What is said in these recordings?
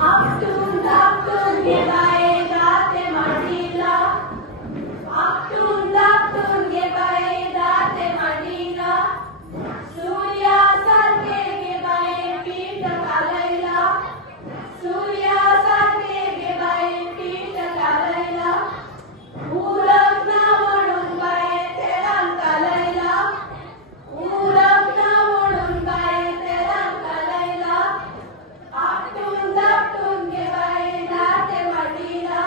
आपटून दाबटून घे बाई जाते मांडीला, आपटून दाबटून घे बाई जाते मांडीला, सूर्यासारखे घे बाई पीठ घालायला, सूर्यासारखे घे बाई पीठ घालायला, उरक ना म्हणून बाई तेलात घालायला, उरक ना म्हणून बाई तेलात घालायला, आपटून दाबटून घे बाई जाते मांडीला,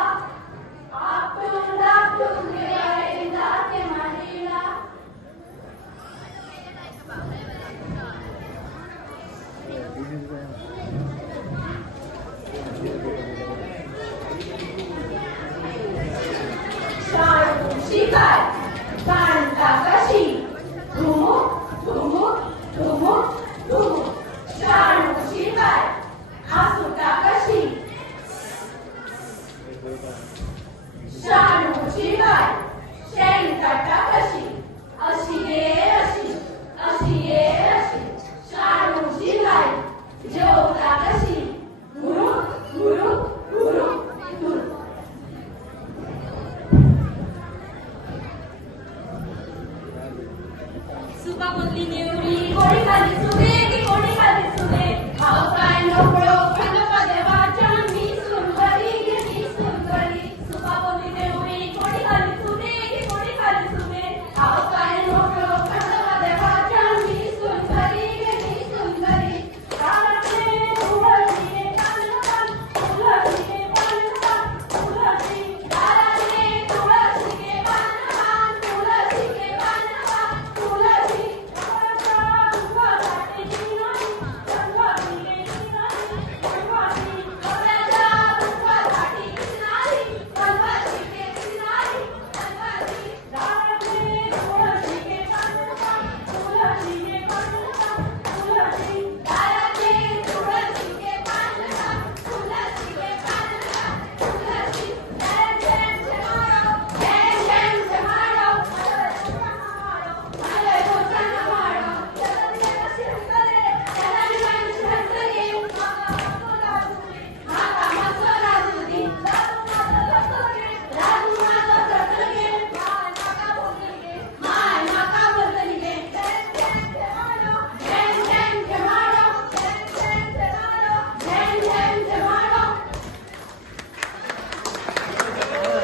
आपटून दाबटून घे बाई जाते मांडीला. शाळू शिकार कांता कशी धुमुक धुमुक धुमुक धुमुक, शाळू शिकार आसुटा कशी, शाळू शिकार शेणकाटा कशी, अशी ये अशी, अशी ये अशी, शाळू शिकार जेवता कशी हुरुक हुरुक हुरुक हुरुक. सुका कोणती नेवरी कोणी खाली सुके